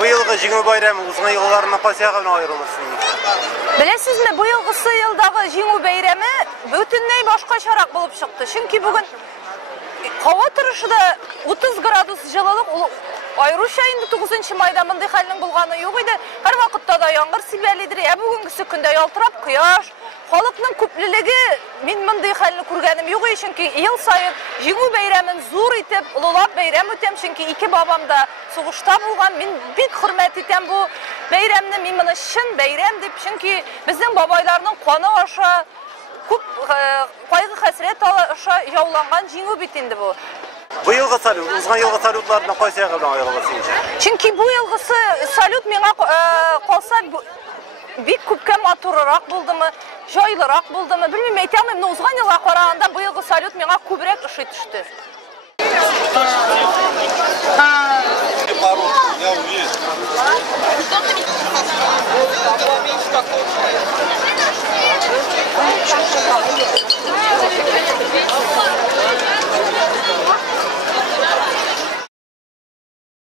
Быйылгы жеңүү байрамы узган жылларына кайсыга айрылышсын? Білесізме, бұйылғысы елдағы жеңу бәйрәмі бүтінней башқашарақ болып шықты. Чөнки бүгін қауа тұрышыда 30 градус жылылық, айрыша инде 9 майда мындай хәлнең булганы юк иде. Һәр вакытта да яңгыр сибәлидер. Бүгенгесе көндә ялтырап кояш, халыкның күплелеге мин мындай хәлне күргәнем юк иде. Чөнки ел сайын жеңу бәйрәмен зур итеп, улылап бәйрәм үтәм. Чөнки ике бабам да сугышта булган. Мин бик хөрмәт итәм бу бәйрәмне. Мин моны чын бәйрәм дип, чөнки безнең бабайларның каны аша күп кайгы хәсрәт аша яуланган жеңү бит инде бу. Быйылгы салют, узган елгы салютлардан кайсыга айрылышсын? Чөнки бу елгысы салют миңа калса бик күпкә матуррак булдымы, җайлырак булдымы, белмим, әйтә алмыйм, но узган елга караганда быелгы салют миңа күбрәк ошый төште.